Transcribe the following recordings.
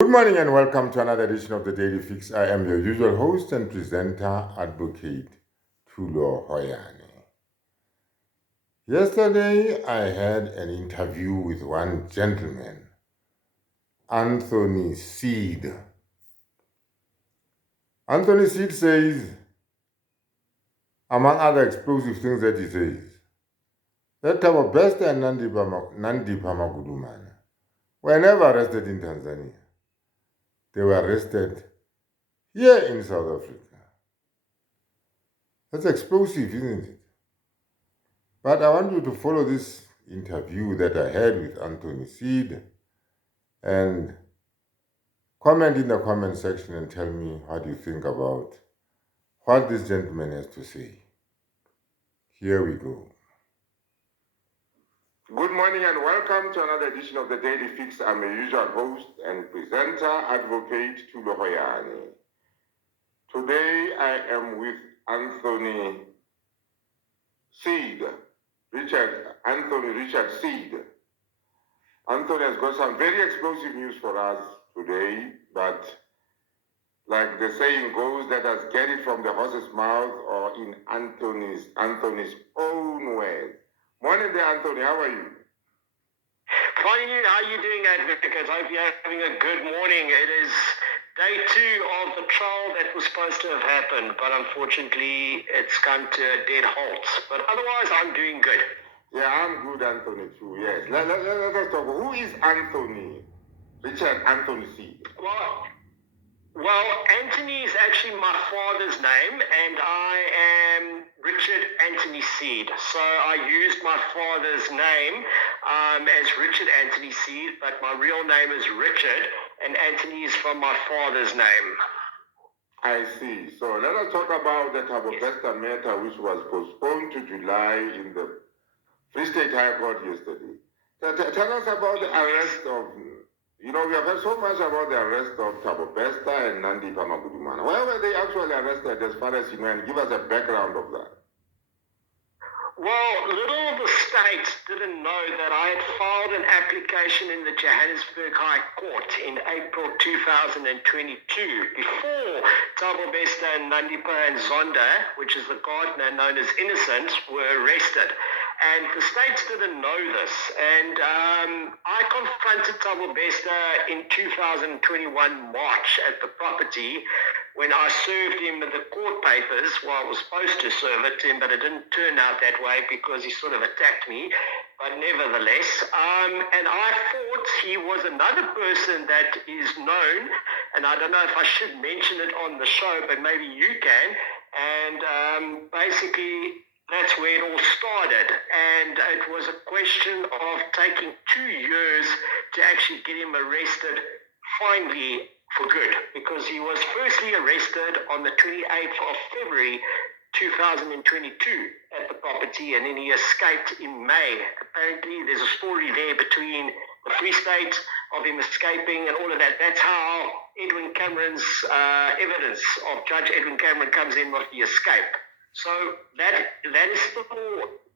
Good morning and welcome to another edition of the Daily Fix. I am your usual host and presenter, Advocate Tulo Hoyane. Yesterday, I had an interview with one gentleman, Anthony Seed. Anthony Seed says, among other explosive things that he says, that Thabo Bester and Nandipha Magudumana were never arrested in Tanzania. They were arrested here in South Africa. That's explosive, isn't it? But I want you to follow this interview that I had with Anthony Seed and comment in the comment section and tell me what you think about what this gentleman has to say. Here we go. Good morning and welcome to another edition of the Daily Fix. I'm your usual host and presenter, Advocate Tulo Hoyane. Today I am with Anthony Seed. Anthony Richard Seed. Anthony has got some very explosive news for us today, but like the saying goes, let us get it from the horse's mouth or in Anthony's own words. Morning there, Anthony. How are you? Fine, how are you doing, Advocate? I hope you're having a good morning. It is day 2 of the trial that was supposed to have happened, but unfortunately it's come to a dead halt. But otherwise, I'm doing good. Yeah, I'm good, Anthony, too. Yes. Let us talk. Who is Anthony? Richard Anthony Seed. Well, Anthony is actually my father's name, and I am Richard Anthony Seed. So I used my father's name as Richard Anthony Seed, but my real name is Richard, and Anthony is from my father's name. I see. So let us talk about the Thabo Bester matter, which was postponed to July in the Free State High Court yesterday. Tell us about the arrest of, we have heard so much about the arrest of Thabo Bester and Nandipha Magudumana. Where were they actually arrested, as far as you know, and give us a background of that? Well, little of the state didn't know that I had filed an application in the Johannesburg High Court in April 2022 before Thabo Bester and Nandipha and Zonda, which is the gardener known as Innocent, were arrested. And the states didn't know this. And I confronted Thabo Bester in 2021 March at the property when I served him the court papers. Well, I was supposed to serve it to him, but it didn't turn out that way because he sort of attacked me. But nevertheless, and I thought he was another person that is known, and I don't know if I should mention it on the show, but maybe you can. And basically, that's where it all started. And it was a question of taking 2 years to actually get him arrested finally for good, because he was firstly arrested on the 28th of February 2022 at the property, and then he escaped in May. Apparently there's a story there between the Free State of him escaping and all of that. That's how Edwin Cameron's evidence of Judge Edwin Cameron comes in with the escape. So that is still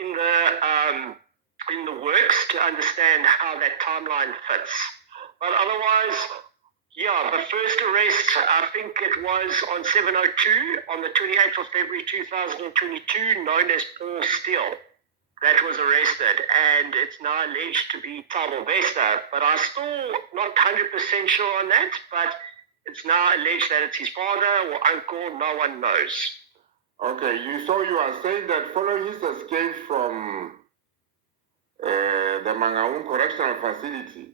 in the works to understand how that timeline fits. But otherwise, yeah, the first arrest, I think it was on 702 on the 28th of February 2022, known as Paul Steele, that was arrested. And it's now alleged to be Thabo Bester. But I'm still not 100% sure on that. But it's now alleged that it's his father or uncle. No one knows. Okay, so you are saying that following his escape from the Mangaung Correctional Facility.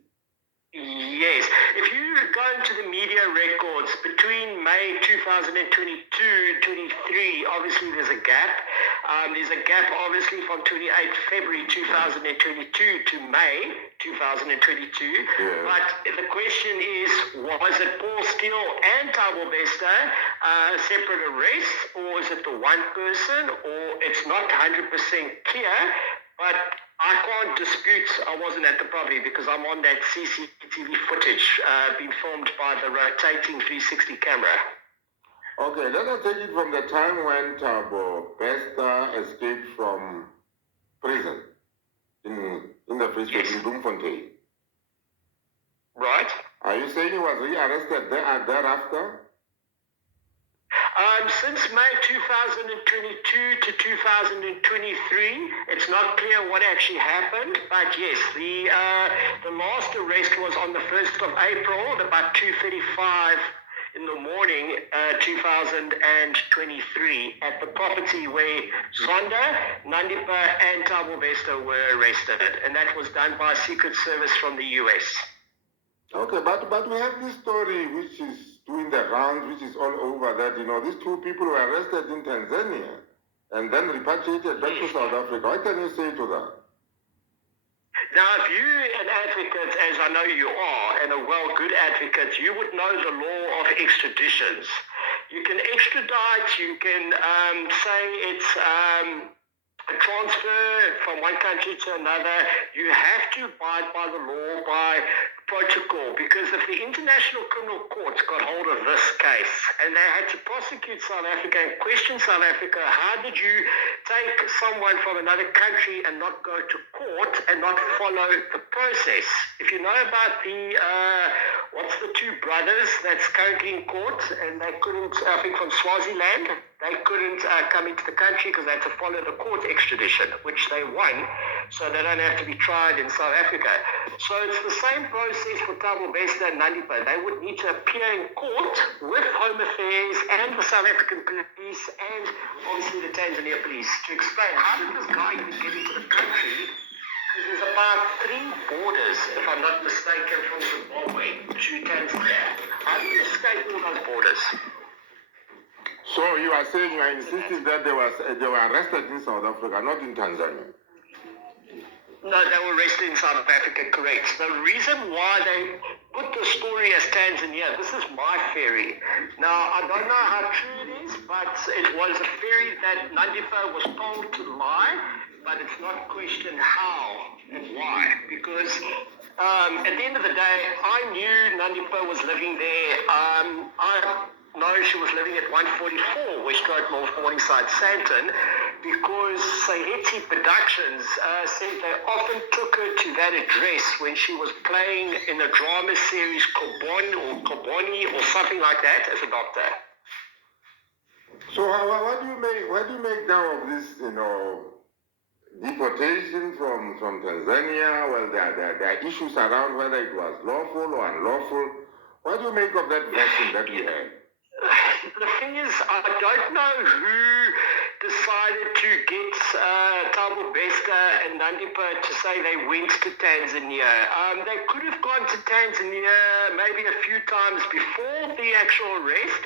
Yes. If you go into the media records between May 2022 and 23, obviously there's a gap. There's a gap, obviously, from 28 February 2022 to May 2022. Yeah. But the question is, was it Paul Steele and Thabo Bester separate arrests, or is it the one person, or it's not 100% clear? But I can't dispute I wasn't at the property because I'm on that CCTV footage being filmed by the rotating 360 camera. Okay, let us take it from the time when Thabo Bester escaped from prison in the Free State, in Bloemfontein. Right. Are you saying he was rearrested thereafter? Since May 2022 to 2023, it's not clear what actually happened, but yes, the last arrest was on the 1st of April at about 2:35 in the morning, 2023, at the property where Zonda, Nandipha, and Thabo Bester were arrested, and that was done by Secret Service from the US. Okay, but we have this story which is doing the rounds, which is all over that, these two people were arrested in Tanzania and then repatriated back to South Africa. What can you say to that? Now, if you're an advocate, as I know you are, and a good advocate, you would know the law of extraditions. You can extradite, you can say it's a transfer from one country to another. You have to abide by the law, by protocol, because if the International Criminal Court got hold of this case and they had to prosecute South Africa and question South Africa, how did you take someone from another country and not go to court and not follow the process? If you know about the what's the two brothers that's currently in court, and they couldn't, I think from Swaziland, they couldn't come into the country because they had to follow the court extradition, which they won, so they don't have to be tried in South Africa. So it's the same process for Thabo Bester and Nandipha. They would need to appear in court with Home Affairs and the South African police and obviously the Tanzania police to explain how did this guy even get into the country. There's about 3 borders, if I'm not mistaken, from Zimbabwe to Tanzania. How do you escape all those borders? So you are saying, you are insisting that they were arrested in South Africa, not in Tanzania? No, they were arrested in South Africa, correct. The reason why they put the story as Tanzania, this is my theory. Now, I don't know how true it is, but it was a theory that Nandipha was told to lie, but it's not questioned how and why. Because at the end of the day, I knew Nandipha was living there. I know she was living at 144 West Road, North Morningside, Sandton, because Sahetsi Productions said they often took her to that address when she was playing in the drama series Koboni or something like that as a doctor. So what do you make now of this, deportation from Tanzania? Well, there are issues around whether it was lawful or unlawful. What do you make of that version that we had? The thing is, I don't know who decided to get Thabo Bester and Nandipha to say they went to Tanzania. They could have gone to Tanzania maybe a few times before the actual arrest,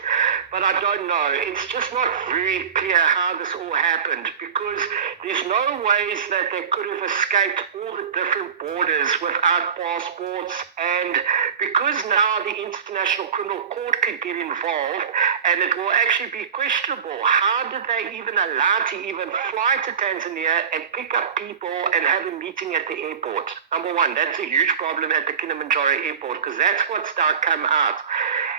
but I don't know. It's just not very clear how this all happened, because there's no ways that they could have escaped all the different borders without passports, and because now the International Criminal Court could get involved, and it will actually be questionable. How did they even allow to even fly to Tanzania and pick up people and have a meeting at the airport? Number one, that's a huge problem at the Kilimanjaro airport, because that's what's now come out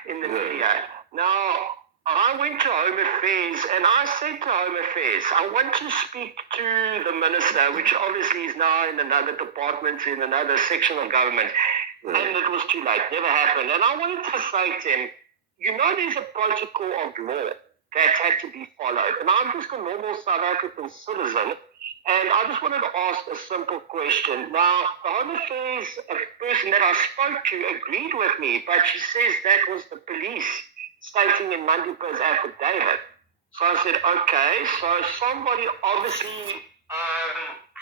in the media. Now, I went to Home Affairs and I said to Home Affairs, I want to speak to the minister, which obviously is now in another department, in another section of government. And it was too late, never happened. And I wanted to say to him, there's a protocol of law that had to be followed. And I'm just a normal South African citizen, and I just wanted to ask a simple question. Now, the Home Affairs person that I spoke to agreed with me, but she says that was the police stating in Nandipha's affidavit. So I said, okay, so somebody obviously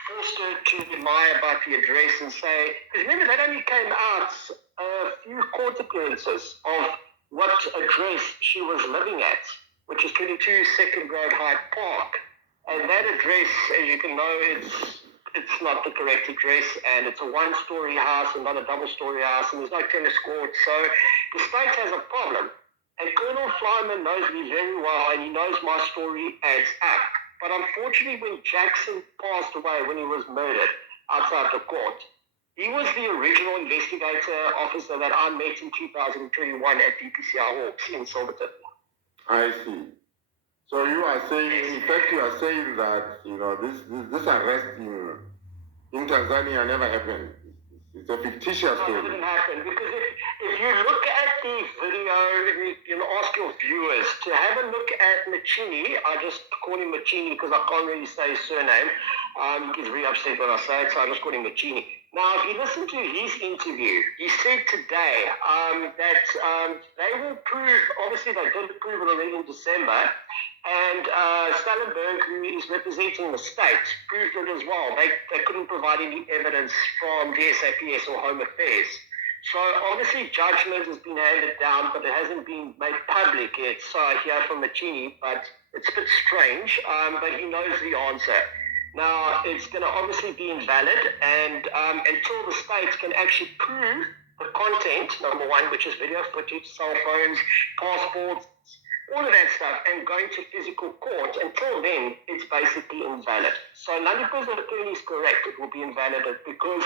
forced her to deny about the address and say, because remember that only came out a few court appearances of what address she was living at, which is 22 Second Road, Hyde Park. And that address, as you can know, it's not the correct address, and it's a one-story house and not a double-story house, and there's no tennis court. So the state has a problem. And Colonel Flyman knows me very well, and he knows my story adds up. But unfortunately, when Jackson passed away, when he was murdered outside the court, he was the original investigator officer that I met in 2021 at DPCI Hawks in Silverton. I see. So you are saying, in fact, you are saying that this arrest in Tanzania never happened. It's a fictitious No, it story. didn't happen. Because if you look at the video, you know, ask your viewers to have a look at Machini. I just call him Machini because I can't really say his surname. He gets very upset when I say it, so I just call him Machini. Now, if you listen to his interview, he said today that they will prove, obviously they did prove it already in December, and Stellenberg, who is representing the state, proved it as well. They couldn't provide any evidence from the SAPS or Home Affairs. So obviously judgment has been handed down, but it hasn't been made public yet. So I hear from Machini, but it's a bit strange, but he knows the answer. Now, it's going to obviously be invalid, and until the states can actually prove the content, number one, which is video footage, cell phones, passports, all of that stuff, and going to physical court, until then, it's basically invalid. So Nandipha's attorney is correct, it will be invalidated because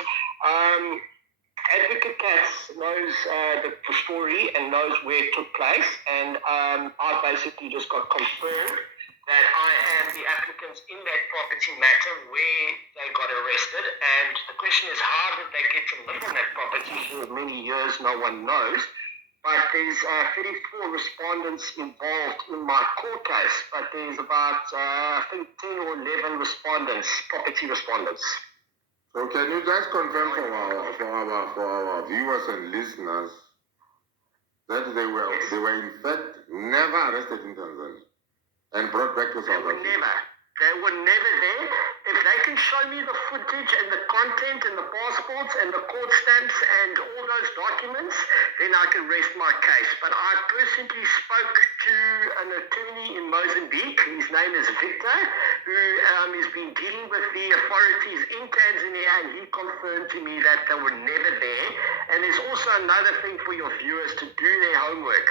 Advocate Katz knows the story and knows where it took place, and I basically just got confirmed that I am the applicants in that property matter where they got arrested. And the question is, how did they get to live on that property for many years? No one knows. But there's 34 respondents involved in my court case, but there's about, I think, 10 or 11 respondents, property respondents. So can you just confirm for our viewers and listeners that they were in fact never arrested in Tanzania and brought back to South Africa? They were never there. If they can show me the footage and the content and the passports and the court stamps and all those documents, then I can rest my case. But I personally spoke to an attorney in Mozambique. His name is Victor, who has been dealing with the authorities in Tanzania, and he confirmed to me that they were never there. And there's also another thing for your viewers to do their homework.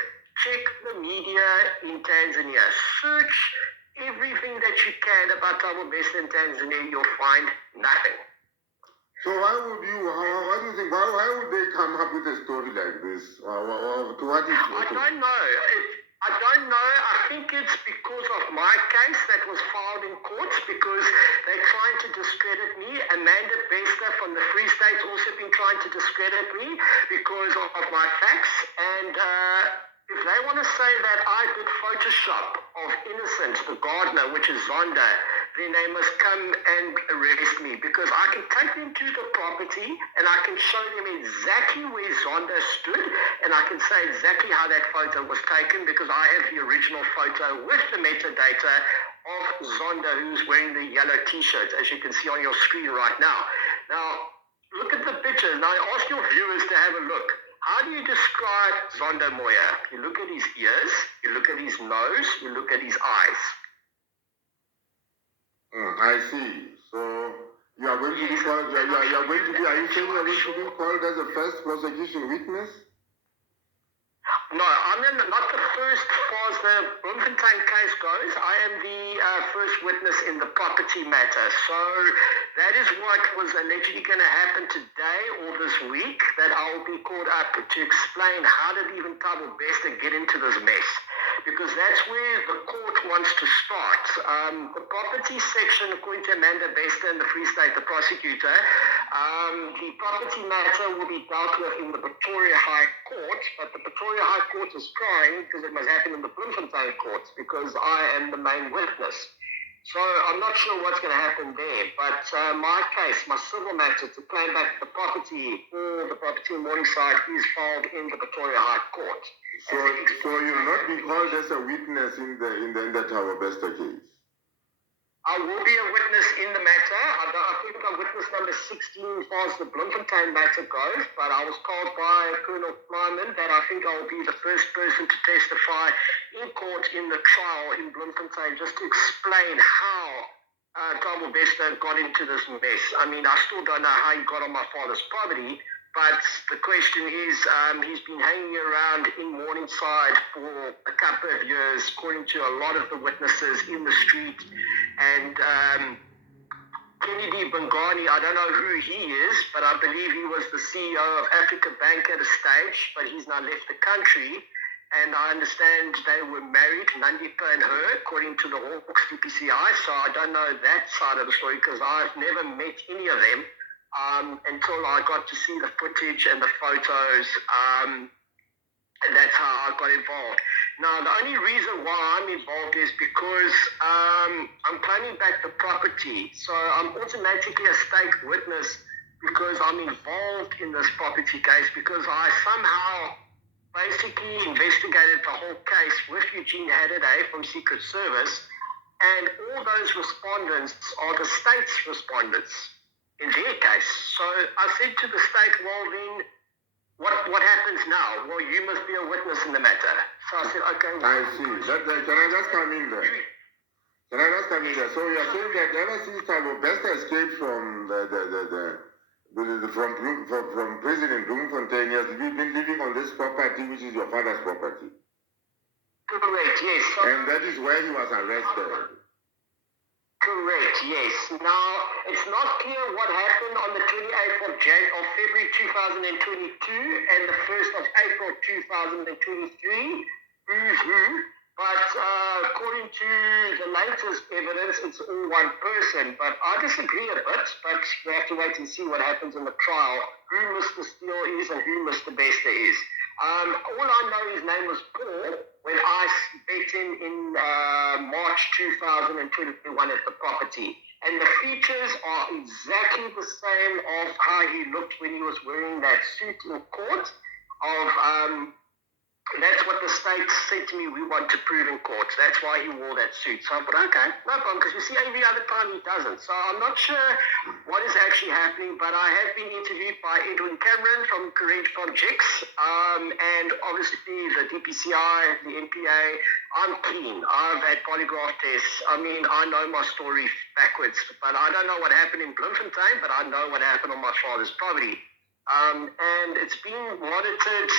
Check the media in Tanzania. Search everything that you can about Thabo Bester in Tanzania, you'll find nothing. So why do you think, why would they come up with a story like this? I don't know. I don't know. I think it's because of my case that was filed in courts, because they're trying to discredit me. Amanda Bester from the Free State also been trying to discredit me because of my facts. And if they want to say that I did Photoshop of Innocent, the gardener, which is Zonda, then they must come and arrest me, because I can take them to the property and I can show them exactly where Zonda stood, and I can say exactly how that photo was taken, because I have the original photo with the metadata of Zonda, who's wearing the yellow t-shirt, as you can see on your screen right now. Now, look at the pictures. Now, I ask your viewers to have a look. How do you describe Zonda Moya? You look at his ears, you look at his nose, you look at his eyes. I see. So you are going to be called. Are you saying you are going to be called as a first prosecution witness? No, I'm not the first. As far as the Bloemfontein case goes, I am the first witness in the property matter. So that is what was allegedly going to happen today or this week, that I will be called up to explain how did even Thabo Bester get into this mess. Because that's where the court wants to start. The property section, according to Amanda Bester and the Free State, the prosecutor, the property matter will be dealt with in the Pretoria High Court, but the Pretoria High Court is crying because it must happen in the Bloemfontein Court, because I am the main witness. So I'm not sure what's going to happen there, but my case, my civil matter to claim back the property for the property in Morningside is filed in the Pretoria High Court. So you'll not be called as a witness in the Thabo Bester case? I will be a witness in the matter. I think I'm witness number 16 as far as the Bloemfontein matter goes, but I was called by Colonel Flyman that I think I will be the first person to testify in court in the trial in Bloemfontein, just to explain how Thabo Bester got into this mess. I mean, I still don't know how he got on my father's property, but the question is, he's been hanging around in Morningside for a couple of years, according to a lot of the witnesses in the street. And Kennedy Bongani, I don't know who he is, but I believe he was the CEO of Africa Bank at a stage, but he's now left the country. And I understand they were married, Nandipha and her, according to the Hawks DPCI. So I don't know that side of the story, because I've never met any of them. until I got to see the footage and the photos. And that's how I got involved. Now, the only reason why I'm involved is because I'm claiming back the property. So I'm automatically a state witness because I'm involved in this property case, because I somehow basically investigated the whole case with Eugene Haddad from Secret Service, and all those respondents are the state's respondents in their case. So I said to the state, well then, what happens now? Well, you must be a witness in the matter. So I said, okay. Well, I see. Can I just come in there? Can I just come in there? So you are saying that ever since Thabo Bester escaped from from prison in Bloemfontein, he has been living on this property, which is your father's property. Correct, yes. So, and that is where he was arrested. Correct, yes. Now, it's not clear what happened on the 28th of February 2022 and the 1st of April 2023. Who's who? But according to the latest evidence, it's all one person. But I disagree a bit, but we have to wait and see what happens in the trial, who Mr. Steele is and who Mr. Bester is. All I know, his name was Paul when I met him in March 2021 at the property. And the features are exactly the same of how he looked when he was wearing that suit in court. That's what the state said to me, we want to prove in court. That's why he wore that suit. So I thought, okay, no problem, because you see every other time he doesn't. So I'm not sure what is actually happening, but I have been interviewed by Edwin Cameron from Courage Projects, and obviously the DPCI, the NPA. I'm clean. I've had polygraph tests. I mean, I know my story backwards, but I don't know what happened in Bloemfontein, but I know what happened on my father's property. And it's been monitored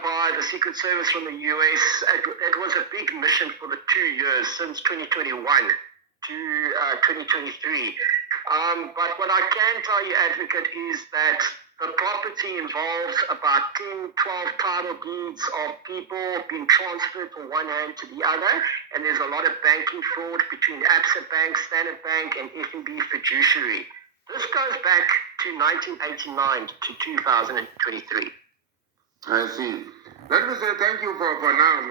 by the Secret Service from the US. It was a big mission for the 2 years, since 2021 to 2023. But what I can tell you, Advocate, is that the property involves about 10, 12 title deeds of people being transferred from one hand to the other, and there's a lot of banking fraud between Absa Bank, Standard Bank, and FNB Fiduciary. This goes back to 1989 to 2023. I see. Let me say thank you for now,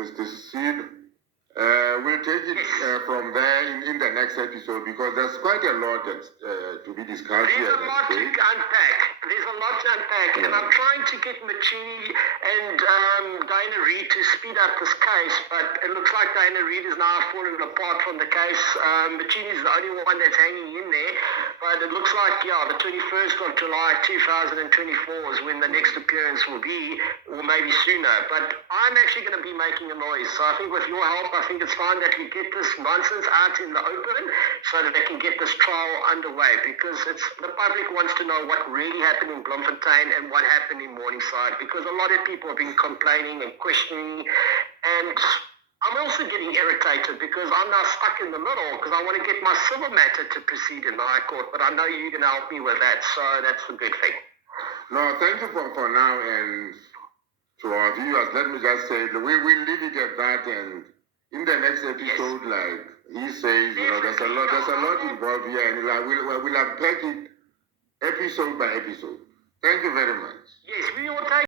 Mr. Sid. We'll take it from there in the next episode, because there's quite a lot to be discussed here. There's a lot to unpack. Yeah. And I'm trying to get Machini and Diana Reid to speed up this case, but it looks like Diana Reid is now falling apart from the case. Machini is the only one that's hanging in there, but it looks like, the 21st of July 2024 is when the next appearance will be, or maybe sooner. But I'm actually going to be making a noise, so I think with your help, I think it's fine that we get this nonsense out in the open so that they can get this trial underway, because the public wants to know what really happened in Bloemfontein and what happened in Morningside, because a lot of people have been complaining and questioning, and I'm also getting irritated because I'm now stuck in the middle, because I want to get my civil matter to proceed in the High Court, but I know you're going to help me with that, so that's the good thing. No, thank you for now, and to our viewers, let me just say, we'll leave it at that, and in the next episode, like he says, there's a lot involved here, and we'll unpack it episode by episode. Thank you very much. Yes, we will take